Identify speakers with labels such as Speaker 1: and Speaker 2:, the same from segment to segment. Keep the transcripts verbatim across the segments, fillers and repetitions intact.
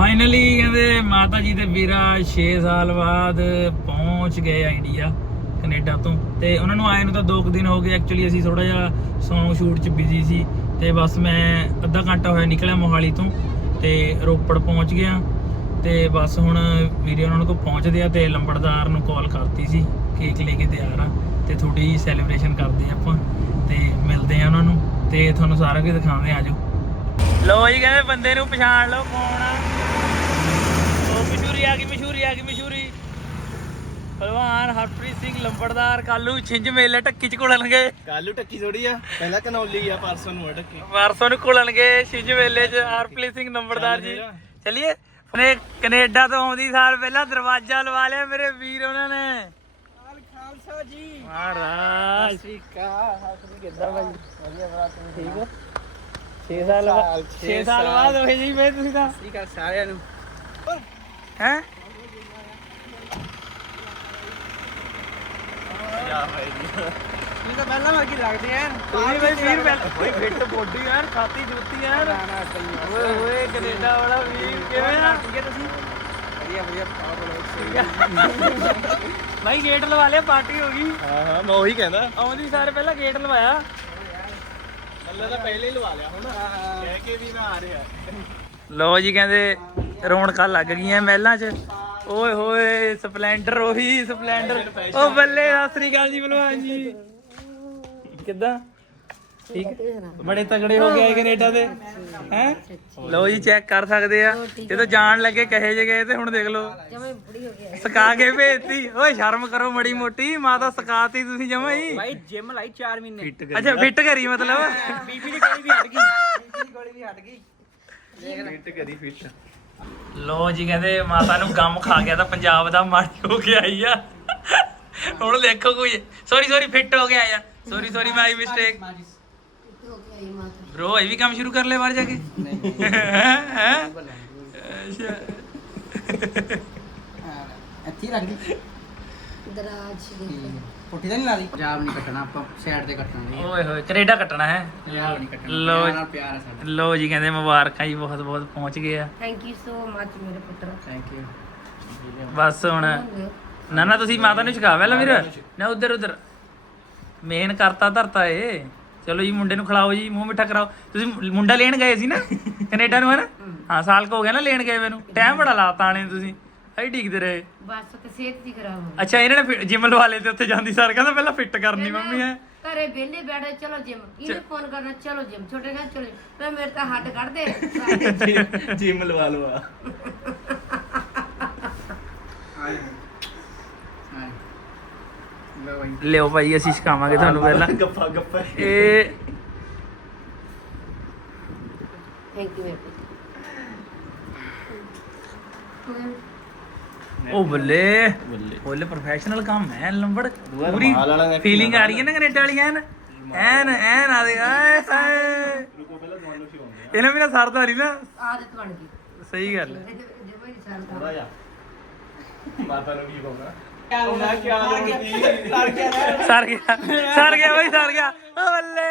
Speaker 1: Finally ਕਹਿੰਦੇ ਮਾਤਾ ਜੀ ਤੇ ਵੀਰਾ ਛੇ ਸਾਲ ਬਾਅਦ ਪਹੁੰਚ ਗਏ ਆ ਇੰਡੀਆ ਕੈਨੇਡਾ ਤੋਂ। ਤੇ ਉਹਨਾਂ ਨੂੰ ਆਏ ਨੂੰ ਤਾਂ ਦੋ ਕੁ ਦਿਨ ਹੋ ਗਏ। ਐਕਚੁਅਲੀ ਅਸੀਂ ਥੋੜਾ ਜਿਹਾ ਸੌਂਗ ਸ਼ੂਟ 'ਚ ਬਿਜ਼ੀ ਸੀ ਤੇ ਬਸ ਮੈਂ ਅੱਧਾ ਘੰਟਾ ਹੋਇਆ ਨਿਕਲਿਆ ਮੋਹਾਲੀ ਤੋਂ ਤੇ ਰੋਪੜ ਪਹੁੰਚ ਗਿਆ। ਤੇ ਬਸ ਹੁਣ ਵੀਰੇ ਉਹਨਾਂ ਕੋਲ ਪਹੁੰਚਦੇ ਆ ਤੇ ਲੰਬੜਦਾਰ ਨੂੰ ਕਾਲ ਕਰਤੀ ਸੀ, ਕੇਕ ਲੈ ਕੇ ਤਿਆਰ ਆ ਤੇ ਥੋੜੀ ਸੈਲੀਬ੍ਰੇਸ਼ਨ ਕਰਦੇ ਆ ਆਪਾਂ ਤੇ ਮਿਲਦੇ ਆ ਉਹਨਾਂ ਨੂੰ ਤੇ ਤੁਹਾਨੂੰ ਸਾਰਾ ਕੁਝ ਦਿਖਾਉਂਦੇ ਆ। ਆਜੋ। ਲੋ ਜੀ ਕਹਿੰਦੇ ਬੰਦੇ ਨੂੰ ਪਛਾਣ ਲਓ ਕੌਣ ਆ। ਉਹ ਮਸ਼ਹੂਰੀ ਆ ਗਈ ਮਸ਼ਹੂਰੀ ਆ ਗਈ ਮਸ਼ਹੂਰੀ ਭਲਵਾਨ ਹਰਪ੍ਰੀਤ ਸਿੰਘ ਲੰਬੜਦਾਰ। ਕੱਲੂ ਛਿੰਝ ਮੇਲੇ ਢੱਕੀ ਚ ਘੁਲਣਗੇ।
Speaker 2: ਕੱਲੂ ਟੱਕੀ ਥੋੜੀ ਆ, ਪਹਿਲਾਂ ਕਨੌਲੀ ਆ, ਪਰਸੋਂ ਨੂੰ ਆ ਢੱਕੀ।
Speaker 1: ਪਰਸੋਂ ਨੂੰ ਘੁਲਣਗੇ ਛਿੰਝ ਮੇਲੇ ਚ ਹਰਪ੍ਰੀਤ ਸਿੰਘ ਲੰਬੜਦਾਰ ਜੀ। ਚਲਿਏ। ਉਹਨੇ ਕੈਨੇਡਾ ਤੋਂ ਆਉਂਦੀ ਸਾਲ ਪਹਿਲਾਂ ਦਰਵਾਜ਼ਾ ਲਵਾ ਲਿਆ ਮੇਰੇ ਵੀਰ ਉਹਨਾਂ ਨੇ।
Speaker 2: ਖਾਲਸਾ ਜੀ
Speaker 1: ਮਹਾਰਾਜ
Speaker 2: ਕਿੱਦਾਂ ਭਾਈ? ਵਧੀਆ ਬੜਾ ਤੁਸੀਂ ਠੀਕ ਹੋ?
Speaker 1: ਛੇ ਸਾਲ ਬਾਅਦ ਛੇ ਸਾਲ ਬਾਅਦ ਹੋਏ ਜੀ ਮੈਂ ਤੁਸੀਂ ਤਾਂ
Speaker 2: ਠੀਕ ਆ ਸਾਰਿਆਂ ਨੂੰ
Speaker 1: ਹੈ।
Speaker 2: ਇਹ ਤਾਂ ਪਹਿਲਾਂ ਵਰਗੀ ਲੱਗਦੇ ਆ
Speaker 1: ਤੁਸੀਂ ਬਈ ਵੀਰ ਬਈ ਫਿੱਟ ਬੋਡੀ ਯਾਰ, ਛਾਤੀ ਜੁੱਤੀ ਯਾਰ। ਓਏ ਹੋਏ ਕੈਨੇਡਾ ਵਾਲਾ ਵੀਰ ਕਿਵੇਂ ਆ?
Speaker 2: ਠੀਕ ਹੈ ਤੁਸੀਂ? ਵਧੀਆ ਵਧੀਆ
Speaker 1: ਭਾਈ ਗੇਟ ਲਵਾ ਲਿਆ, ਪਾਰਟੀ ਹੋ ਗਈ।
Speaker 2: ਹਾਂ ਹਾਂ ਮੈਂ ਉਹੀ ਕਹਿੰਦਾ,
Speaker 1: ਆਉਂਦੀ ਸਾਰੇ ਪਹਿਲਾਂ ਗੇਟ ਲਵਾਇਆ।
Speaker 2: ਮੱਲੇ ਤਾਂ ਪਹਿਲੇ ਹੀ ਲਵਾ ਲਿਆ ਹੁਣ ਕਹਿ ਕੇ ਵੀ ਮੈਂ ਆ ਰਿਹਾ।
Speaker 1: ਲੋ ਜੀ ਕਹਿੰਦੇ ਰੌਣਕਾਂ ਲੱਗ ਗਈਆਂ ਮਹਿਲਾਂ 'ਚ। ਓਏ ਹੋਏ ਸਪਲੈਂਡਰ, ਉਹੀ ਸਪਲੈਂਡਰ। ਓ ਬੱਲੇ ਸਤਿ ਸ੍ਰੀ ਅਕਾਲ ਜੀ ਭਲਵਾਨ ਜੀ, ਕਿੱਦਾਂ? ਠੀਕ ਬੜੇ ਤਗੜੇ ਹੋ ਗਏ ਕੈਨੇਡਾ ਦੇ ਹੈ। ਲਓ ਜੀ ਚੈੱਕ ਕਰ ਸਕਦੇ ਆ, ਜਦੋਂ ਜਾਣ ਲੱਗੇ ਕਹੇ ਜੇ ਗਏ ਤੇ ਹੁਣ ਦੇਖ ਲਓ ਸਕਾ ਕੇ ਭੇਜਤੀ। ਓਏ ਸ਼ਰਮ ਕਰੋ ਮੜੀ ਮੋਟੀ, ਮਾਤਾ ਸਕਾਤੀ ਤੁਸੀਂ ਜਮਾ ਹੀ।
Speaker 2: ਭਾਈ ਜਿਮ ਲਾਈ ਚਾਰ ਮਹੀਨੇ।
Speaker 1: ਅੱਛਾ ਫਿੱਟ ਕਰੀ ਮਤਲਬ
Speaker 2: ਬੀਬੀ ਦੀ ਗੋਲੀ ਵੀ ਹਟ ਗਈ, ਬੀਬੀ ਦੀ ਗੋਲੀ ਵੀ ਹਟ ਗਈ। ਦੇਖ ਫਿੱਟ ਕਰੀ ਫਿੱਟ।
Speaker 1: ਲੋ ਜੀ ਕਹਿੰਦੇ ਮਾਤਾ ਨੂੰ ਗਮ ਖਾ ਗਿਆ ਤਾਂ ਪੰਜਾਬ ਦਾ ਮਾੜੀ ਹੋ ਕੇ ਆਈ ਆ। ਹੁਣ ਦੇਖੋ ਕੋਈ ਸੌਰੀ ਸੌਰੀ ਫਿੱਟ ਹੋ ਗਿਆ ਯਾਰ, sorry sorry my mistake bro. ਇਹ ਵੀ ਕੰਮ ਸ਼ੁਰੂ ਕਰ ਲੈ ਬਾਹਰ ਜਾ ਕੇ। ਹੈ ਅੱਛਾ
Speaker 2: ਇੱਥੇ ਰੱਖ ਦੀ ਦਰਾਜ ਦੇ ਪੁੱਠੀ ਤਾਂ ਨਹੀਂ ਲਾ ਦੀ। ਪੰਜਾਬ ਨਹੀਂ ਕੱਟਣਾ ਆਪਾਂ, ਸਾਈਡ ਤੇ ਕੱਟਣਾ।
Speaker 1: ਓਏ ਹੋਏ ਕੈਨੇਡਾ ਕੱਟਣਾ ਹੈ।
Speaker 2: ਪੰਜਾਬ ਨਹੀਂ ਕੱਟਣਾ,
Speaker 1: ਲੋ
Speaker 2: ਨਾਲ ਪਿਆਰ ਹੈ ਸਾਡਾ।
Speaker 1: ਲੋ ਜੀ ਕਹਿੰਦੇ ਮੁਬਾਰਕਾਂ ਜੀ, ਬਹੁਤ ਬਹੁਤ ਪਹੁੰਚ ਗਏ ਆ।
Speaker 3: ਥੈਂਕ ਯੂ ਸੋ ਮਚ ਮੇਰੇ ਪੁੱਤਰ।
Speaker 2: Thank you.
Speaker 1: ਬਸ ਹੁਣ ਨਾ ਨਾ ਤੁਸੀਂ ਮਾਤਾ ਨੂੰ ਛਕਾ ਪਹਿਲਾਂ ਵੀਰ ਨਾ, ਉਧਰ ਉਧਰ ਮੇਨ ਕਰਤਾ ਧਰਤਾ ਏ। ਚਲੋ ਜੀ ਮੁੰਡੇ ਨੂੰ ਖਿਲਾਓ ਜੀ, ਮੂੰਹ ਮਿੱਠਾ ਕਰਾਓ। ਤੁਸੀਂ ਮੁੰਡਾ ਲੈਣ ਗਏ ਸੀ ਨਾ ਕੈਨੇਡਾ ਨੂੰ, ਹੈ ਨਾ? ਹਾਂ ਸਾਲ ਕੁ ਹੋ ਗਿਆ ਨਾ ਲੈਣ ਗਏ ਮੈਨੂੰ। ਟਾਈਮ ਬੜਾ ਲਾਤਾ ਆਣੇ ਤੁਸੀਂ, ਅਸੀਂ ਡੀਕਦੇ ਰਹੇ।
Speaker 3: ਬਸ ਤੇ ਸਿਹਤ ਦੀ ਖਰਾਬ ਹੋ
Speaker 1: ਅੱਛਾ ਇਹਨਾਂ ਨੇ ਜਿਮ ਲਵਾ ਲਏ ਤੇ ਉੱਥੇ ਜਾਂਦੀ ਸਾਰ ਕਹਿੰਦਾ ਪਹਿਲਾਂ ਫਿੱਟ ਕਰਨੀ ਮੰਮੀ ਹੈ।
Speaker 3: ਘਰੇ ਵਿਹਲੇ ਬੈਠੇ ਚਲੋ ਜਿਮ, ਇਹਨੇ ਫੋਨ ਕਰਨਾ ਚਲੋ ਜਿਮ, ਛੋਟੇ ਕਹਿੰਦੇ ਚਲੋ ਮੈਂ ਮੇਰੇ ਤਾਂ ਹੱਡ ਕੱਢ ਦੇ।
Speaker 2: ਜਿਮ ਲਵਾ ਲਓ ਆ।
Speaker 1: ਲਿਓ ਭਾਈ ਅਸੀਂ ਸਿਖਾਵਾਂਗੇ ਤੁਹਾਨੂੰ ਪਹਿਲਾਂ।
Speaker 2: ਗੱਪਾ ਗੱਪਾ
Speaker 1: ਇਹ
Speaker 3: ਥੈਂਕ ਯੂ ਮੇਰੇ ਪੁੱਤਰ।
Speaker 1: ਉਹ ਬੱਲੇ ਬੱਲੇ ਪ੍ਰੋਫੈਸ਼ਨਲ ਕੰਮ ਹੈ ਲੰਬੜ। ਪੂਰੀ
Speaker 2: ਮਾਲ ਵਾਲਾ
Speaker 1: ਫੀਲਿੰਗ ਆ ਰਹੀ ਹੈ ਨਾ ਕੈਨੇਡਾ ਵਾਲੀ ਐਨ ਐਨ ਐਨ ਆ ਦੇ ਆਏ ਹਾਏ। ਇਹਨਾਂ ਬਿਨਾ ਸਰਦਾ ਨਹੀਂ ਨਾ,
Speaker 3: ਆਦਤ ਬਣ ਗਈ।
Speaker 1: ਸਹੀ ਗੱਲ ਹੈ।
Speaker 3: ਜਿਵੇਂ ਹੀ ਚੱਲਦਾ
Speaker 2: ਥੋੜਾ ਜਿਹਾ ਮਾਤਾ ਨੂੰ ਕੀ ਕਹੂੰਗਾ ਮੈਂ ਕੀ ਲੋੜਦੀ ਸਰ ਗਿਆ
Speaker 1: ਸਰ ਗਿਆ ਸਰ ਗਿਆ ਬਈ ਸਰ ਗਿਆ। ਓ ਬੱਲੇ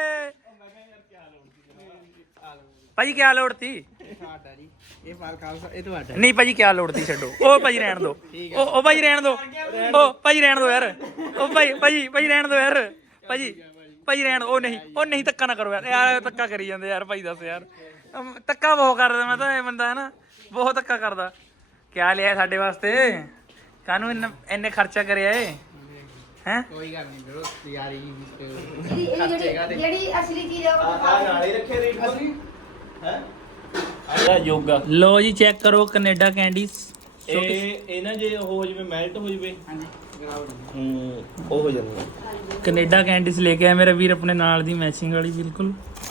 Speaker 1: ਭਾਜੀ ਕੀ ਲੋੜ ਤੀ?
Speaker 2: ਤੁਹਾਡਾ ਜੀ ਇਹ ਪਾਲ ਖਾਲਸਾ, ਇਹ ਤੁਹਾਡਾ
Speaker 1: ਨਹੀਂ ਭਾਜੀ ਕੀ ਲੋੜ ਤੀ, ਛੱਡੋ। ਉਹ ਭਾਜੀ ਰਹਿਣ ਦੋ, ਉਹ ਉਹ ਭਾਜੀ ਰਹਿਣ ਦੋ, ਉਹ ਭਾਜੀ ਰਹਿਣ ਦੋ ਯਾਰ। ਉਹ ਭਾਈ ਭਾਜੀ ਭਾਜੀ ਰਹਿਣ ਦੋ ਯਾਰ, ਭਾਜੀ ਭਾਜੀ ਰਹਿਣ ਦੋ। ਉਹ ਨਹੀਂ ਉਹ ਨਹੀਂ ਧੱਕਾ ਨਾ ਕਰੋ ਯਾਰ, ਯਾਰ ਧੱਕਾ ਕਰੀ ਜਾਂਦੇ ਯਾਰ। ਭਾਈ ਦੱਸ ਯਾਰ, ਧੱਕਾ ਬਹੁਤ ਕਰਦਾ ਮੈਂ ਤਾਂ। ਇਹ ਬੰਦਾ ਹੈ ਨਾ ਬਹੁਤ ਧੱਕਾ ਕਰਦਾ। ਕਿਆ ਲਿਆ ਸਾਡੇ ਵਾਸਤੇ? ਕਾਹਨੂੰ ਇੰਨਾ ਇੰਨੇ ਖਰਚਾ ਕਰਿਆ ਏ ਹੈ?
Speaker 2: ਕੋਈ ਗੱਲ ਨਹੀਂ ਬ్రో, ਯਾਰੀ
Speaker 3: ਜਿਹੜੀ ਜਿਹੜੀ ਜਿਹੜੀ ਅਸਲੀ ਚੀਜ਼ ਆ ਉਹ
Speaker 2: ਆ ਨਾਲੇ ਰੱਖੇ ਰੇਟ ਅਸੀਂ ਹੈ। ਆ ਯੋਗਾ
Speaker 1: ਲੋ ਜੀ ਚੈੱਕ ਕਰੋ ਕੈਨੇਡਾ ਕੈਂਡੀਜ਼।
Speaker 2: ਇਹ ਇਹ ਨਾ ਜੇ ਉਹ ਹੋ ਜਵੇ ਮੈਲਟ ਹੋ ਜਵੇ। ਹਾਂਜੀ ਹੂੰ ਉਹ ਹੋ ਜਾਂਦਾ।
Speaker 1: ਕੈਨੇਡਾ ਕੈਂਡੀਜ਼ ਲੈ ਕੇ ਆਇਆ ਮੇਰਾ ਵੀਰ ਆਪਣੇ ਨਾਲ ਦੀ ਮੈਚਿੰਗ ਵਾਲੀ ਬਿਲਕੁਲ।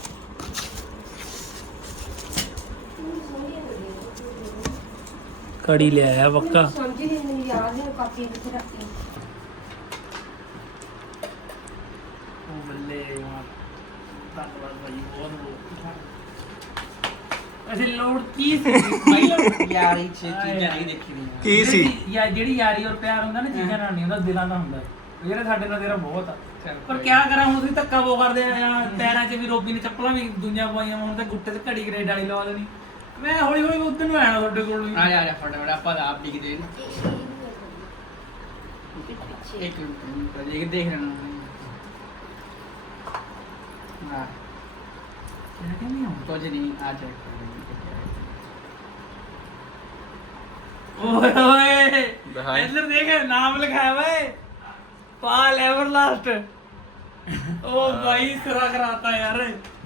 Speaker 1: ਕੜੀ ਲੈ ਆਇਆ ਪੱਕਾ।
Speaker 3: ਸਮਝ ਨਹੀਂ ਮੈਨੂੰ ਯਾਦ ਨਹੀਂ ਕਾਪੀ ਵਿੱਚ ਰੱਖੀ।
Speaker 1: ਉਹ ਬੱਲੇ ਧੰਨਵਾਦ ਭਾਈ ਬਹੁਤ ਬਹੁਤ। ਅਸੀਂ ਲੋੜ ਕੀ ਸੀ ਭਾਈ?
Speaker 2: ਯਾਰੀ ਛੇ ਚੀਜ਼ਾਂ ਨਹੀਂ ਦੇਖੀ ਦੀਆਂ।
Speaker 1: ਕੀ ਸੀ ਯਾਰ? ਜਿਹੜੀ ਯਾਰੀ ਔਰ ਪਿਆਰ ਹੁੰਦਾ ਨਾ ਚੀਜ਼ਾਂ ਨਾਲ ਨਹੀਂ ਹੁੰਦਾ, ਦਿਲਾਂ ਦਾ ਹੁੰਦਾ। ਜਿਹੜਾ ਸਾਡੇ ਨਾਲ ਤੇਰਾ ਬਹੁਤ ਆ। ਪਰ ਕਿਆ ਕਰਾਂ ਹੁਣ, ਤੁਸੀਂ ਧੱਕਾ ਬਹੁਤ ਕਰਦੇ ਆ। ਪੈਰਾਂ 'ਚ ਵੀ ਰੋਬੀ ਨੇ ਚੱਪਲਾਂ ਵੀ ਦੁਨੀਆ ਪਵਾਈਆਂ, ਹੁਣ ਤਾਂ ਗੁੱਟੇ 'ਚ ਘੜੀ ਕੈਨੇਡਾ ਵਾਲੀ ਲਵਾ ਦੇਣੀ। ਮੈਂ ਹੌਲੀ ਹੌਲੀ ਉਧਰ ਨੂੰ ਆਇਆ ਤੁਹਾਡੇ ਕੋਲ
Speaker 2: ਆ ਜਾ ਆ ਜਾ ਫਟਾਫਟ ਆਪਾਂ ਤਾਂ ਆਪ ਲਿਖਦੇ ਨੇ
Speaker 3: ਪਿੱਛੇ
Speaker 2: ਇੱਕ ਮਿੰਟ ਦੇਖ ਦੇਖ ਲੈਣਾ ਹਾਂ
Speaker 1: ਕਿਆ ਕਹਿੰਦੀ ਹਾਂ
Speaker 2: ਕੁਝ ਨਹੀਂ ਆ ਚੈੱਕ
Speaker 1: ਓਏ ਓਏ
Speaker 4: ਦਿਖਾਈ।
Speaker 1: ਇੱਧਰ ਦੇਖ ਨਾਮ ਲਿਖਾਇਆ ਵੇ ਪਾਲ ਐਵਰਲਾਸਟ ਓ ਭਾਈ ਸਿਰਾ ਕਰਾਤਾ ਯਾਰ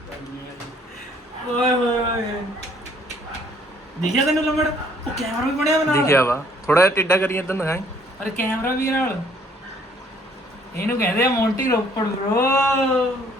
Speaker 1: ਓਏ ਹੋਏ ਹੋਏ ਦਿਖਿਆ ਤੈਨੂੰ ਲੰਮੜ ਉਹ ਕੈਮਰਾ ਵੀ ਬਣਿਆ ਬਣਾ
Speaker 4: ਦਿਖਿਆ ਵਾ ਥੋੜਾ ਜਿਹਾ ਟਿੱਡਾ ਕਰੀ ਇਦਾਂ ਦਿਖਾਈ
Speaker 1: ਅਰੇ ਕੈਮਰਾ ਵੀ ਨਾਲ ਇਹਨੂੰ ਕਹਿੰਦੇ ਆ ਮੌਂਟੀ ਰੋਪੜ ਬ్రో